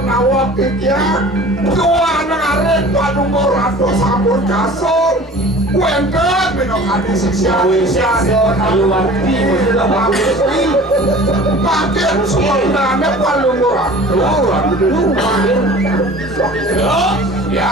Nawak ya, dua narik panumur atau sabun kasur, kuengket minum sisian ayu warti sudah bagus pakai semuanya panumur ya.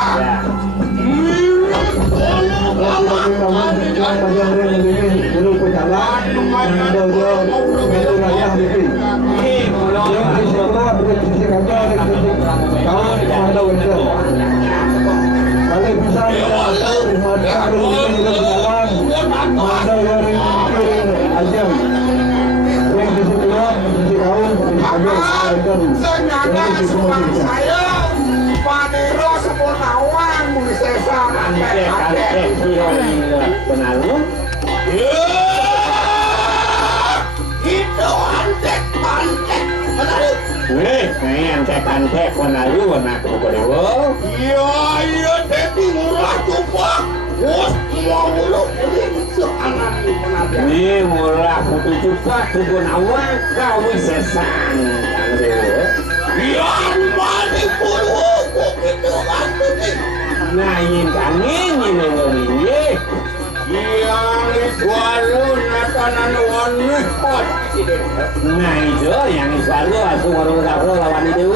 Saya Padero Sepurnawan Mulisesa Penalung itu antek penalung. Antek penalung aku Dewa. Iya tapi murah tumpah. Bos mau lu seanak penalung. Ini murah putu cepat tukun awak kau sesan Dewa. Iya mati puluh gitu kan. Nain angin ini. Iya walu natanan wanu hot. Nah itu yang selalu aku warung karo lawan itu.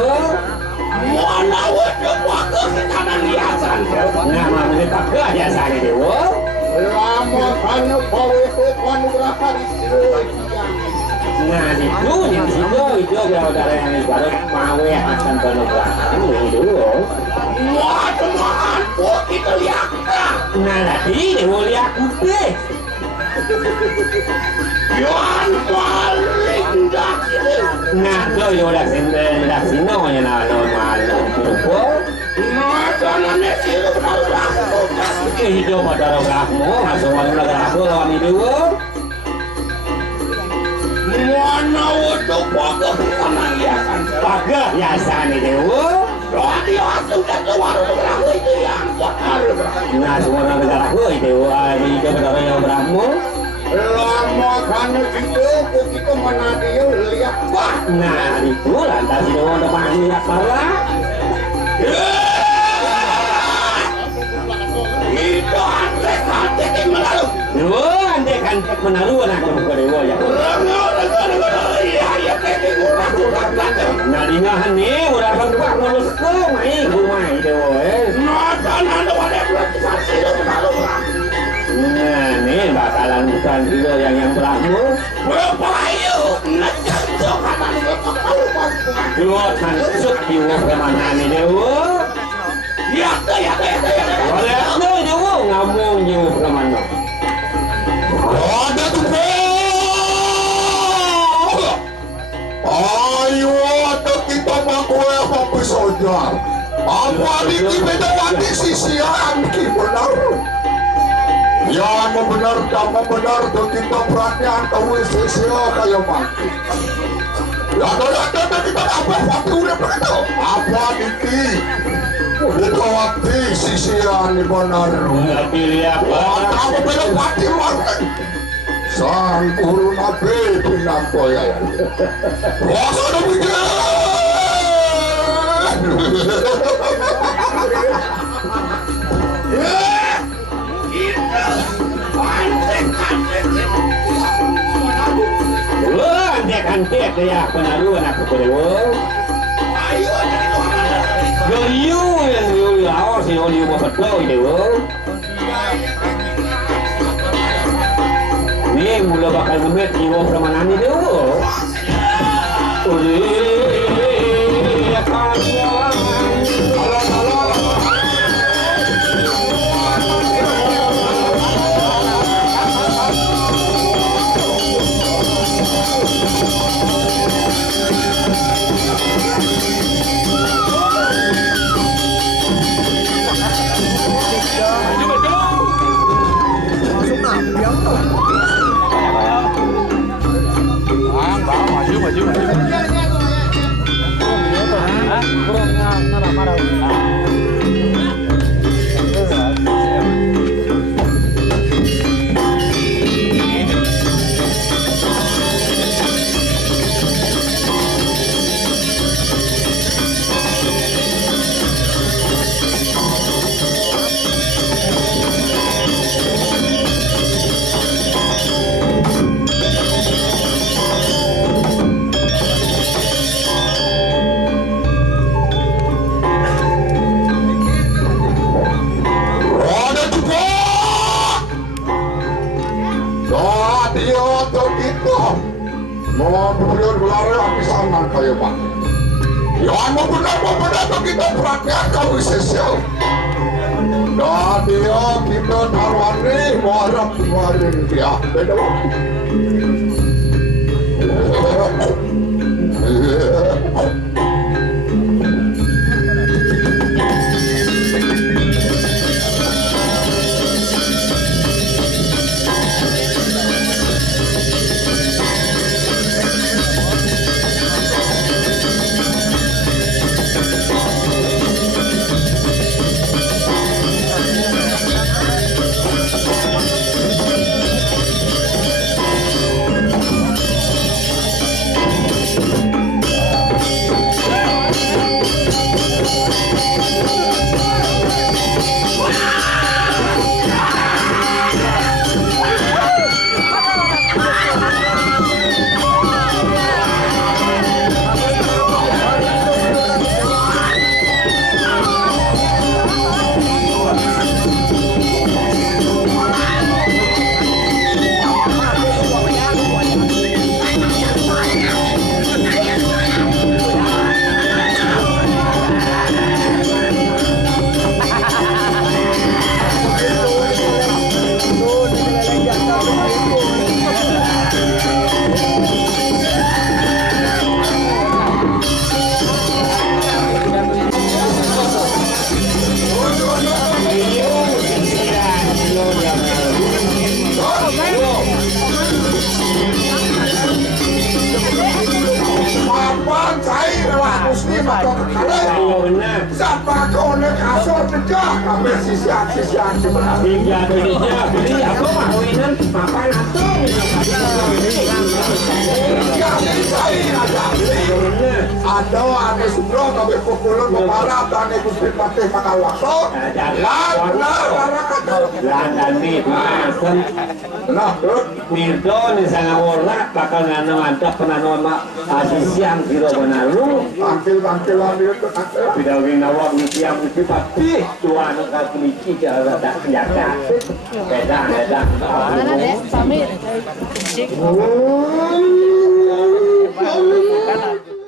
Mana waduh waktu kanan hiasan. Nah mamanya tak biasa itu. Lama kan kau itu berapa di situ. Nah itu yang itu saudara yang baru mau ya akan penobatan itu. Wah teman, kita lihat. Nah tadi mau lihat deh. Yang paling dah ini. Nah lo udah sendiri dah sini mau nyala malu cukup. Nah jangannya sih Itu pada rohmu masuk warung aku lawan itu. Mana waduh pagah kanan hiasan. Pagah hiasan itu. Berarti sudah ke warung aku itu yang benar. Nah semua negara aku itu itu pada yang beramu. Lama kan itu kita mana dia lihat bah. Nah itu lantas itu untuk lihat pala. Itu antek yang menaruh. Antek menaruh aku Dewa ya. Iya Nah di ngahan nih udah berdua ngurus ke main rumah itu Nah nih bakalan bukan video yang beramu dua tansuk diwo kemana nih Dewa ya boleh tuh Dewa ngomong diwo kemana ada tuh ayo kita makwe apa saja apa ini beda wati sisian benar yang benar kita berani antau sisia kayak mati ya ada kita apa wati udah begitu apa ini beda wati sisian benar nggak pilih apa beda wati sang guru nabi pinangko ya rasa demikian antek ya penaruhan aku Dewa Geriu yang dulu awas ini oli mau betul Dewa ini mula bakal ngemet jiwa permanen itu. Ya kawan. kita perhatian kau sesel. Nah dia kita taruhani warap waring dia. Beda. Mirdo ni sangat orang bakal ngana mantap pernah nama asis yang kiro benaru Tampil-tampilan itu tidak ingin nawak misi yang mesti pasti tuan akan memiliki cara tak jaga beda